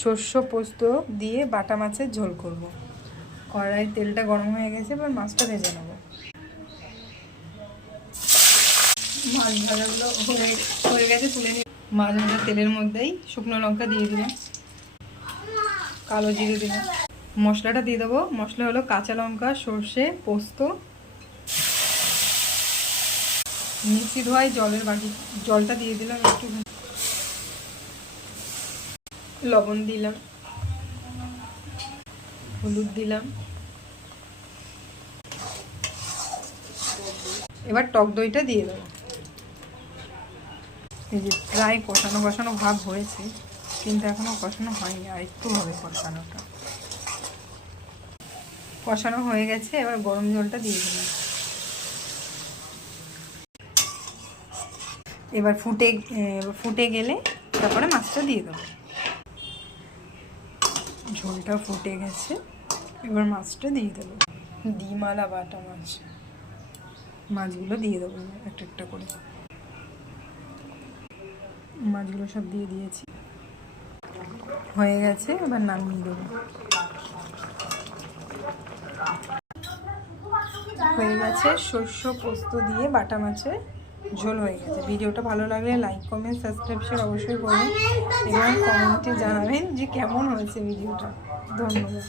শস্য পোস্ত দিয়ে বাটা মাছের ঝোল করব। কড়াই তেলটা গরম হয়ে গেছে, এবার মাছটা ভেজে নেব। মাছ ভাজাগুলো হয়ে গেছে, তুলে নিয়ে মাছ ভাজা তেলের মধ্যেই শুকনো লঙ্কা দিয়ে দিলাম, কালো জিরে দিলাম। মশলাটা দিয়ে দেবো। মশলা হলো কাঁচা লঙ্কা, সর্ষে, পোস্ত, মিক্সি ধোয়াই জলটা দিয়ে দিলাম, একটু লবণ দিলাম, হলুদ দিলাম। এবার টক দইটা দিয়ে দেবো। এই যে প্রায় কষানো কষানো ভাব হয়েছে, কিন্তু এখনো কষানো হয়নি, আর একটু হবে কষানোটা। কষানো হয়ে গেছে, এবার গরম জলটা দিয়ে দিলাম। এবার ফুটে গেলে তারপরে মাছটা দিয়ে দেবো। ঝোলটা ফুটে গেছে, এবার মাছটা দিয়ে দেবো। ডিমালা বাটা মাছগুলো দিয়ে দেবো একটা একটা করে। মাছগুলো সব দিয়ে দিয়েছি, হয়ে গেছে, এবার নামিয়ে দেবো। হয়ে গেছে, শস্য পোস্ত দিয়ে বাটা মাছের ঝোল হয়ে গেছে। ভিডিওটা ভালো লাগলে লাইক, কমেন্ট, সাবস্ক্রিপশন অবশ্যই করবেন এবং কমেন্টে জানাবেন যে কেমন হয়েছে ভিডিওটা। ধন্যবাদ।